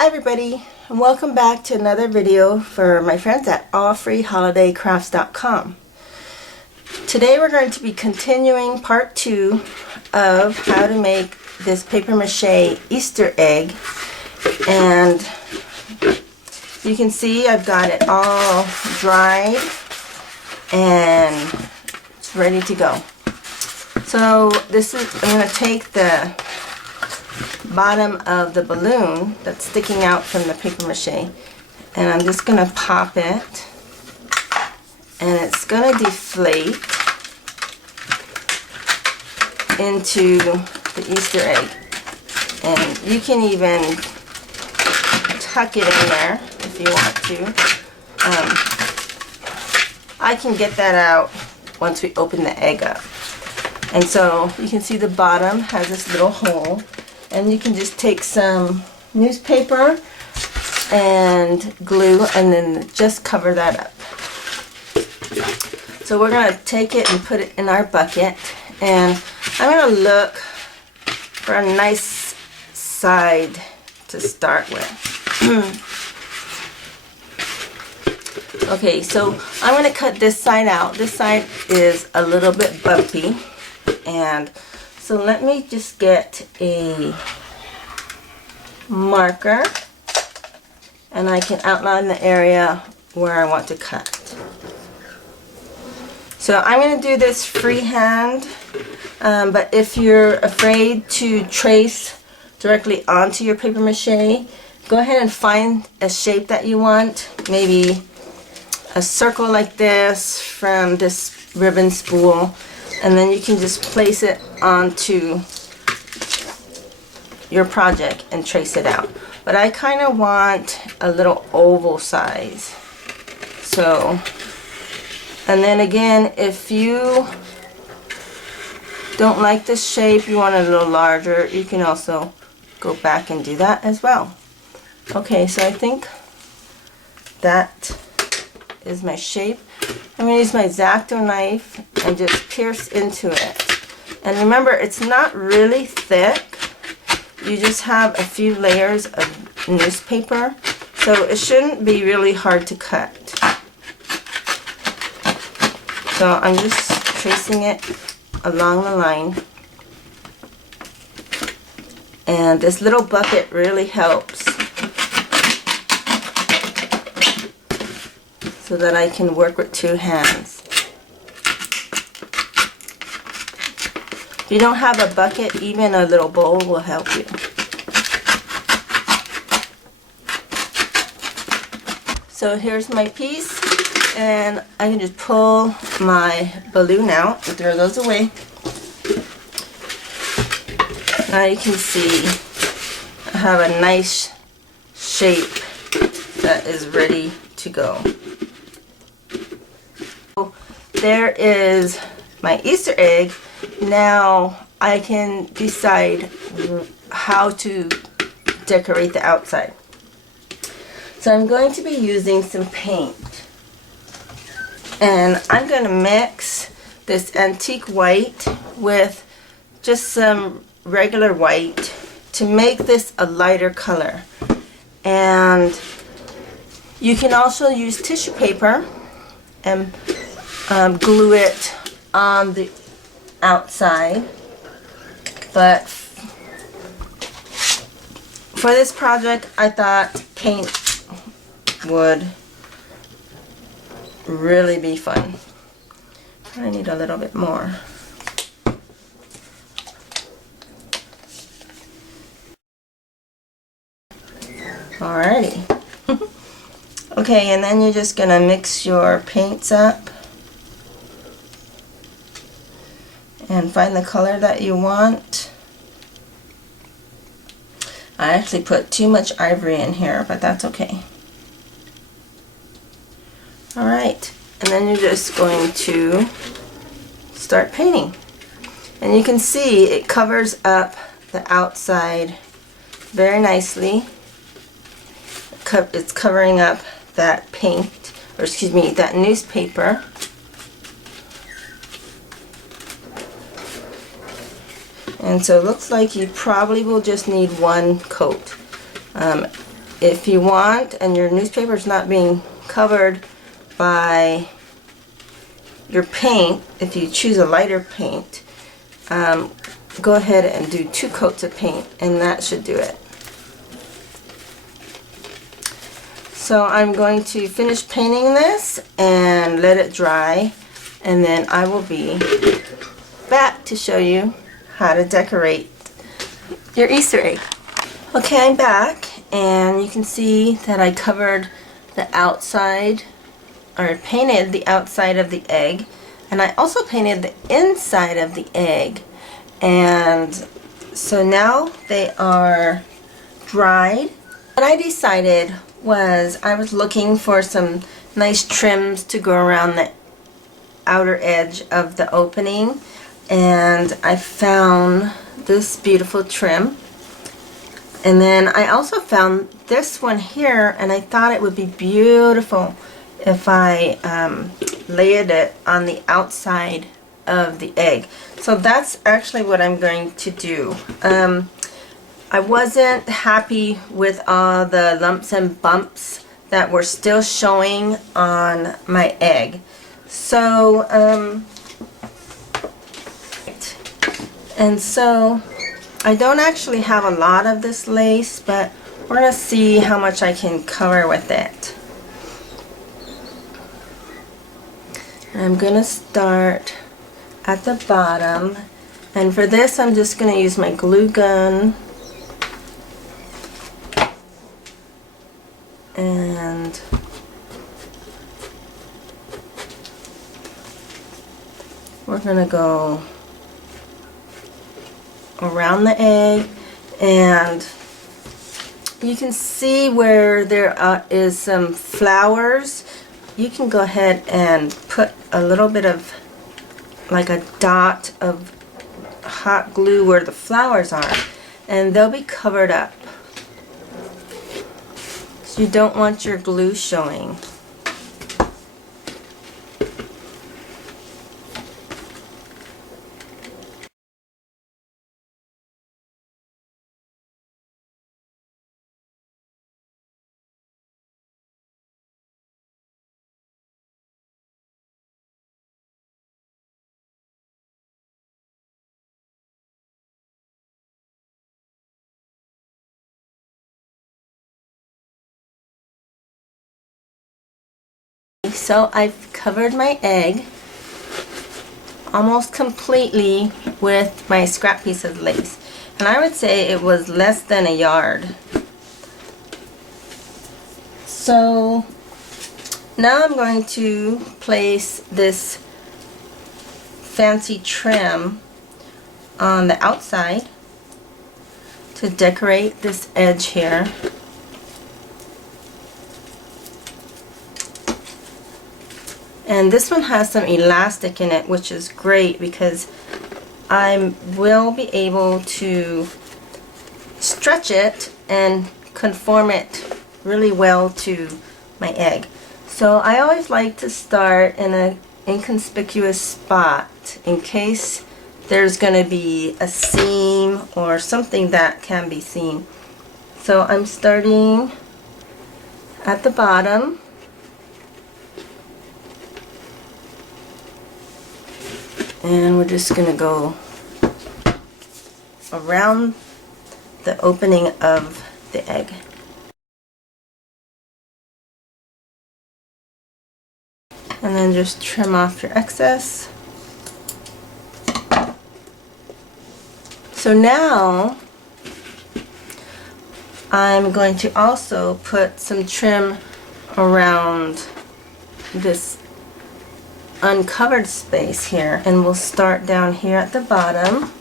Hi everybody, and welcome back to another video for my friends at allfreeholidaycrafts.com. Today we're going to be continuing part 2 of how to make this paper mache Easter egg, and you can see I've got it all dried and it's ready to go. So I'm going to take the bottom of the balloon that's sticking out from the paper mache, and I'm just going to pop it, and it's going to deflate into the Easter egg. And you can even tuck it in there if you want to. I can get that out once we open the egg up. And so you can see the bottom has this little hole, and you can just take some newspaper and glue and then just cover that up. So we're going to take it and put it in our bucket, and I'm going to look for a nice side to start with. Okay, so I'm going to cut this side out. This side is a little bit bumpy, and so let me just get a marker, and I can outline the area where I want to cut. So I'm going to do this freehand, but if you're afraid to trace directly onto your paper mache, go ahead and find a shape that you want, maybe a circle like this from this ribbon spool, and then you can just place it onto your project and trace it out. But I kind of want a little oval size. So, and then again, if you don't like this shape, you want it a little larger, you can also go back and do that as well. Okay, so I think that is my shape. I'm going to use my X-Acto knife and just pierce into it. And remember, it's not really thick. You just have a few layers of newspaper, so it shouldn't be really hard to cut. So I'm just tracing it along the line. And this little bucket really helps so that I can work with two hands. If you don't have a bucket, even a little bowl will help you. So here's my piece, and I can just pull my balloon out and throw those away. Now you can see I have a nice shape that is ready to go. There is my Easter egg. Now I can decide how to decorate the outside. So I'm going to be using some paint, and I'm going to mix this antique white with just some regular white to make this a lighter color. And you can also use tissue paper and glue it on the outside, but for this project I thought paint would really be fun. I need a little bit more. Alrighty. Okay, and then you're just gonna mix your paints up and find the color that you want. I actually put too much ivory in here, but that's okay. Alright, and then you're just going to start painting. And you can see it covers up the outside very nicely. It's covering up that paint, or excuse me, that newspaper. And so it looks like you probably will just need one coat. if you want and your newspaper is not being covered by your paint, if you choose a lighter paint, go ahead and do 2 coats of paint, and that should do it. So I'm going to finish painting this and let it dry, and then I will be back to show you how to decorate your Easter egg. Okay, I'm back, and you can see that I covered the outside, or painted the outside of the egg, and I also painted the inside of the egg. And so now they are dried. What I decided was I was looking for some nice trims to go around the outer edge of the opening, and I found this beautiful trim. And then I also found this one here, and I thought it would be beautiful if I layered it on the outside of the egg. So that's actually what I'm going to do. I wasn't happy with all the lumps and bumps that were still showing on my egg. So, and so I don't actually have a lot of this lace, but we're going to see how much I can cover with it. I'm going to start at the bottom, and for this I'm just going to use my glue gun, and we're going to go around the egg, and you can see where there is some flowers. You can go ahead and put a little bit of, like a dot of hot glue where the flowers are, and they'll be covered up. So you don't want your glue showing. So I've covered my egg almost completely with my scrap piece of lace, and I would say it was less than a yard. So now I'm going to place this fancy trim on the outside to decorate this edge here. And this one has some elastic in it, which is great because I will be able to stretch it and conform it really well to my egg. So I always like to start in an inconspicuous spot in case there's going to be a seam or something that can be seen. So I'm starting at the bottom. And we're just going to go around the opening of the egg. And then just trim off your excess. So now I'm going to also put some trim around this uncovered space here, and we'll start down here at the bottom.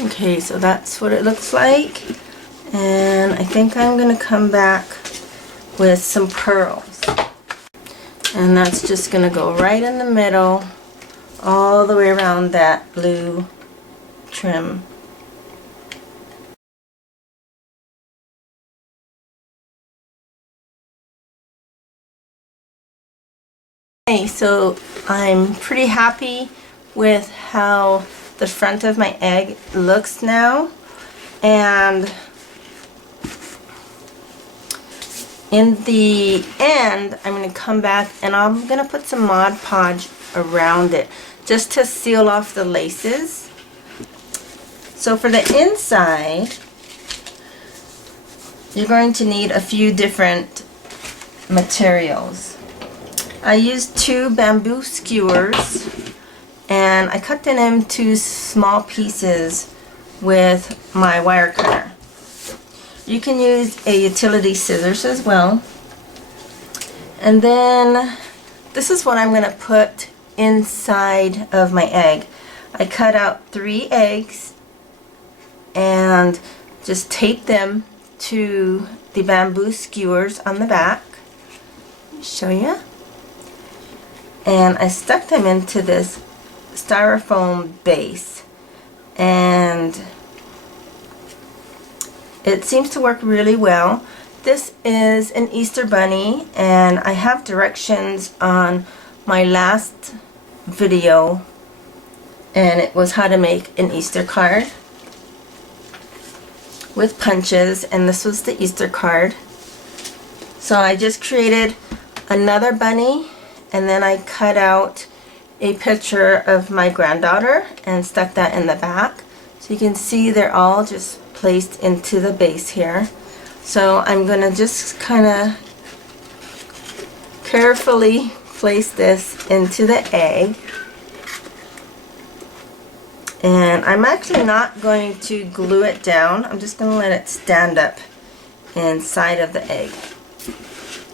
Okay, so that's what it looks like, and I think I'm going to come back with some pearls, and that's just going to go right in the middle all the way around that blue trim. Okay, so I'm pretty happy with how the front of my egg looks now, and in the end I'm going to come back and I'm going to put some Mod Podge around it just to seal off the laces. So for the inside, you're going to need a few different materials. I used 2 bamboo skewers and I cut them into small pieces with my wire cutter. You can use a utility scissors as well. And then this is what I'm going to put inside of my egg. I cut out 3 eggs and just tape them to the bamboo skewers on the back. Let me show you. And I stuck them into this styrofoam base, and it seems to work really well. This is an Easter bunny, and I have directions on my last video, and it was how to make an Easter card with punches, and this was the Easter card. So I just created another bunny, and then I cut out a picture of my granddaughter and stuck that in the back. So you can see they're all just placed into the base here. So I'm going to just kind of carefully place this into the egg. And I'm actually not going to glue it down. I'm just going to let it stand up inside of the egg.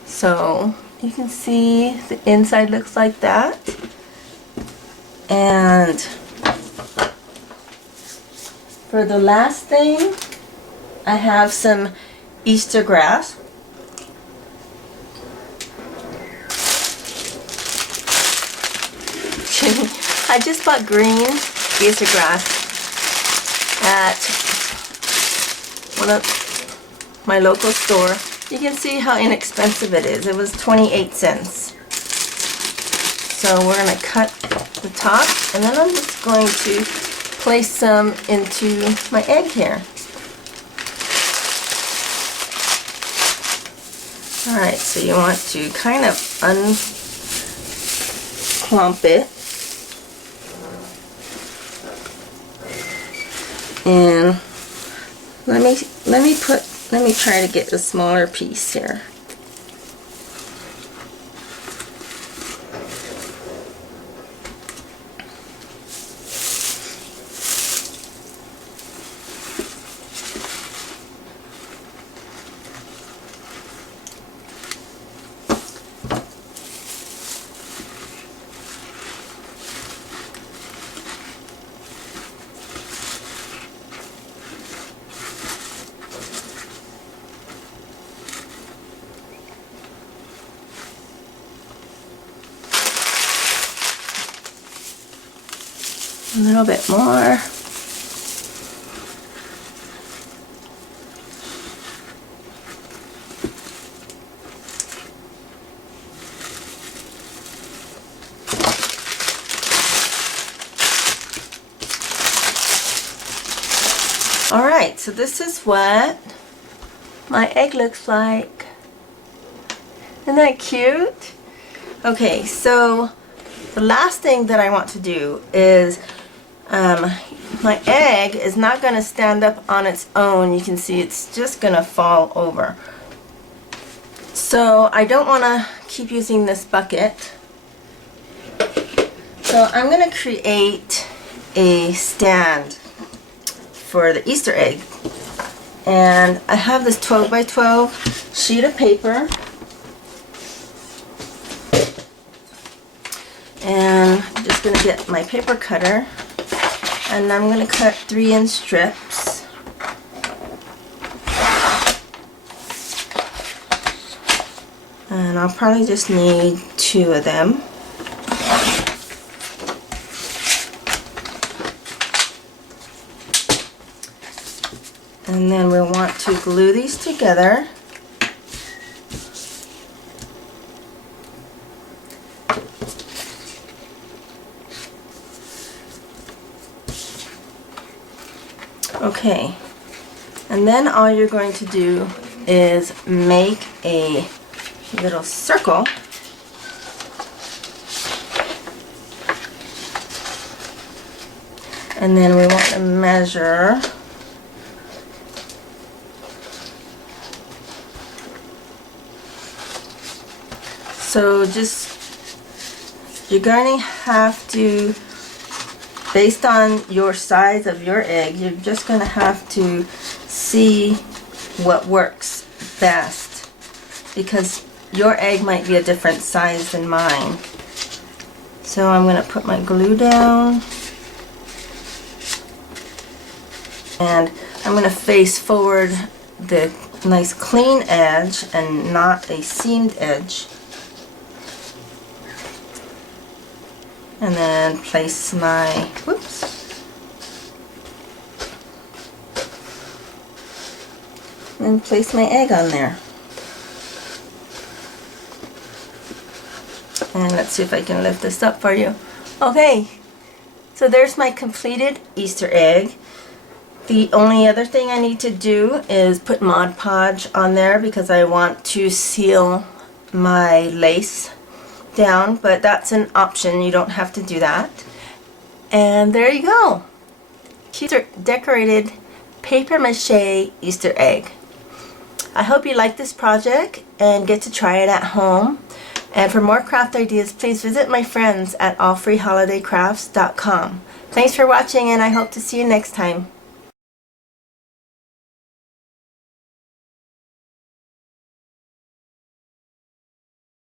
So you can see the inside looks like that. And for the last thing, I have some Easter grass. I just bought green Easter grass at one of my local store. You can see how inexpensive it is. It was 28 cents. So we're going to cut the top, and then I'm just going to place some into my egg here. Alright, so you want to kind of unclump it. And let me try to get a smaller piece here. A little bit more. Alright, so this is what my egg looks like. Isn't that cute? Okay, so the last thing that I want to do is my egg is not going to stand up on its own. You can see it's just going to fall over. So I don't want to keep using this bucket. So I'm going to create a stand for the Easter egg. And I have this 12 by 12 sheet of paper. And I'm just going to get my paper cutter, and I'm going to cut 3-inch strips. And I'll probably just need 2 of them. And then we'll want to glue these together. Okay, and then all you're going to do is make a little circle. And then we want to measure so you're going to have to, based on your size of your egg, you're just going to have to see what works best, because your egg might be a different size than mine. So I'm going to put my glue down, and I'm going to face forward the nice clean edge and not a seamed edge. And then place my, and place my egg on there. And let's see if I can lift this up for you. Okay, so there's my completed Easter egg. The only other thing I need to do is put Mod Podge on there because I want to seal my lace down, but that's an option. You don't have to do that. And there you go. Cute decorated paper mache Easter egg. I hope you like this project and get to try it at home. And for more craft ideas, please visit my friends at allfreeholidaycrafts.com. Thanks for watching, and I hope to see you next time.